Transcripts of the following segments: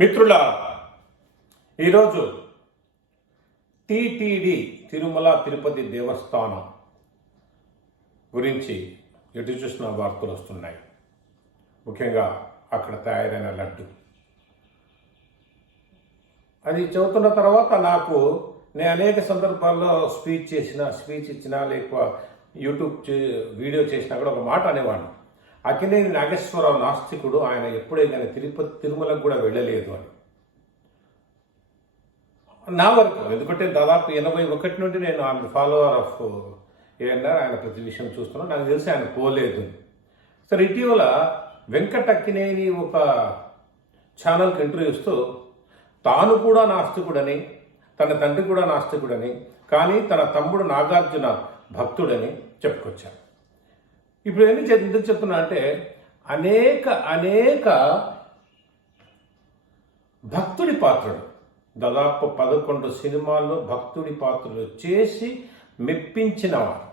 మిత్రులా ఈరోజు టిటిడి తిరుమల తిరుపతి దేవస్థానం గురించి ఎటు చూసిన వార్తలు వస్తున్నాయి. ముఖ్యంగా అక్కడ తయారైన లడ్డు. అది చదువుతున్న తర్వాత నాకు నేను అనేక సందర్భాల్లో స్పీచ్ చేసిన స్పీచ్ ఇచ్చిన లేక యూట్యూబ్ చే- వీడియో చేసినా కూడా ఒక మాట అనేవాడిని. అక్కినేని నాగేశ్వరరావు నాస్తికుడు. ఆయన ఎప్పుడే కానీ తిరుపతి తిరుమలకు కూడా వెళ్ళలేదు అని. నా వరకు ఎందుకంటే దాదాపు ఎనభై ఒకటి నుండి నేను ఆయన ఫాలోవర్ ఆఫ్ ఏఎన్ఆర్ ఆయన ప్రతి విషయం చూస్తున్నాను. నాకు తెలిసి ఆయన పోలేదు. సరే ఇటీవల వెంకట అక్కినేని ఒక ఛానల్కి ఇంటర్వ్యూ ఇస్తూ తాను కూడా నాస్తికుడని తన తండ్రి కూడా నాస్తికుడని కానీ తన తమ్ముడు నాగార్జున భక్తుడని చెప్పుకొచ్చారు. ఇప్పుడు ఏమి చెప్- ఎందుకు చెప్తున్నా అంటే అనేక అనేక భక్తుడి పాత్రలు. దాదాపు పదకొండు సినిమాల్లో భక్తుడి పాత్రలు చేసి మెప్పించినవారు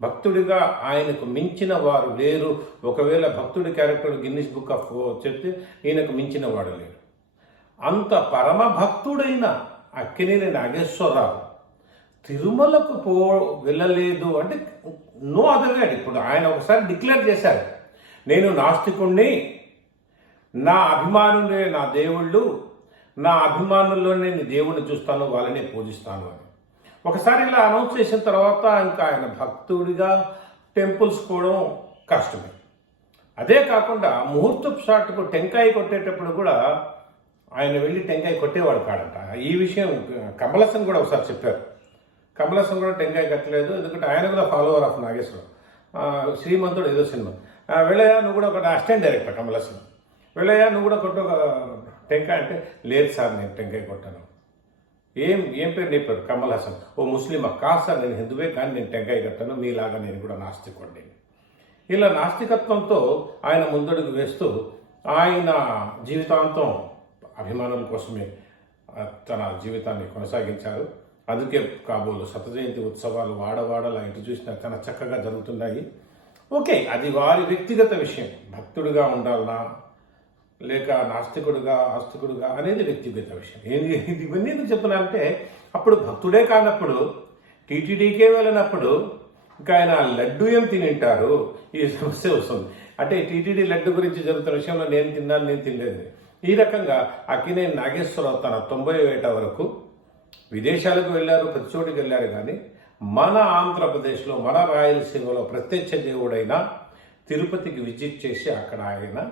భక్తుడిగా ఆయనకు మించిన వారు లేరు. ఒకవేళ భక్తుడి క్యారెక్టర్ గిన్నిస్ బుక్ ఆఫ్ చెప్తే ఈయనకు మించిన వాడు లేరు అంత పరమ భక్తుడైన అక్కినేని నాగేశ్వరరావు తిరుమలకు పో వెళ్ళలేదు అంటే నో అదర్ ఇప్పుడు ఆయన ఒకసారి డిక్లేర్ చేశారు. నేను నాస్తికుణ్ణి నా అభిమానులే నా దేవుళ్ళు నా అభిమానుల్లో నేను దేవుణ్ణి చూస్తాను వాళ్ళని పూజిస్తాను అని. ఒకసారి ఇలా అనౌన్స్ చేసిన తర్వాత ఇంకా ఆయన భక్తుడిగా టెంపుల్స్ పోవడం కష్టమే. అదే కాకుండా ముహూర్తపు షాట్కు టెంకాయ కొట్టేటప్పుడు కూడా ఆయన వెళ్ళి టెంకాయ కొట్టేవాడు కాడంట. ఈ విషయం కమలసన్ కూడా ఒకసారి చెప్పారు. కమలసన్ కూడా టెంకాయ కట్టలేదు ఎందుకంటే ఆయన కూడా ఫాలోవర్ ఆఫ్ నాగేశ్వరం శ్రీమంతుడు ఏదో సినిమా. ఆ, నువ్వు కూడా ఒక అసిస్టెంట్ డైరెక్టర్ కమలసన్ వెళ్ళయ్యా నువ్వు కూడా కొట్టు ఒక టెంకాయ అంటే లేదు సార్ నేను టెంకాయ కొట్టాను. ఏం ఏం పేరు నీ పేరు? కమల్ హాసన్ ఓ ముస్లిమా? కాదు సార్ నేను హిందువే కానీ నేను టెంకాయ కట్టాను మీలాగా నేను కూడా నాస్తికోండి ఇలా నాస్తికత్వంతో ఆయన ముందడుగు వేస్తూ ఆయన జీవితాంతం అభిమానం కోసమే తన జీవితాన్ని కొనసాగించారు. అందుకే కాబోలు శత జయంతి ఉత్సవాలు వాడవాడలా ఇటు చూసినా చాలా చక్కగా జరుగుతున్నాయి. ఓకే అది వారి వ్యక్తిగత విషయం. భక్తుడిగా ఉండాలనా? లేక నాస్తికుడుగా ఆస్తికుడుగా అనేది వ్యక్తిగత విషయం. ఏంది ఇది? ఇవన్నీ ఎందుకు చెప్తున్నానంటే అప్పుడు భక్తుడే కానప్పుడు టీటీడీకే వెళ్ళినప్పుడు ఇంకా ఆయన లడ్డు ఏం తినింటారు? ఈ సమస్య వస్తుంది. అంటే టీటీడీ లడ్డు గురించి జరుగుతున్న విషయంలో నేను తిన్నాను నేను తినలేదు. ఈ రకంగా అక్కినే నాగేశ్వరరావు తన తొంభై ఏట వరకు విదేశాలకు వెళ్ళారు ప్రతి చోటికి వెళ్ళారు కానీ మన ఆంధ్రప్రదేశ్లో మన రాయలసీమలో ప్రత్యక్ష దేవుడైన తిరుపతికి విజిట్ చేసి అక్కడ ఆయన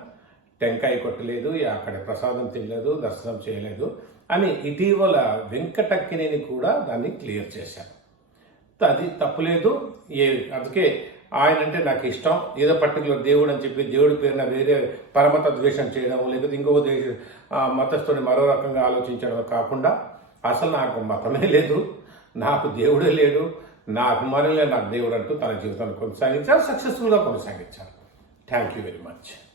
టెంకాయ కొట్టలేదు అక్కడ ప్రసాదం తినలేదు దర్శనం చేయలేదు అని ఇటీవల వెంకటక్కినేని కూడా దాన్ని క్లియర్ చేశారు. అది తప్పులేదు. ఏ అందుకే ఆయన అంటే నాకు ఇష్టం. ఏదో పర్టికులర్ దేవుడు అని చెప్పి దేవుడి పేరున వేరే పరమత ద్వేషం చేయడం లేకపోతే ఇంకో దేశ మతస్థుని మరో రకంగా ఆలోచించడం కాకుండా అసలు నాకు మతమే లేదు నాకు దేవుడే లేడు నా అభిమానులే నాకు దేవుడు అంటూ తన జీవితాన్ని కొనసాగించారు సక్సెస్ఫుల్గా కొనసాగించారు. Thank you very much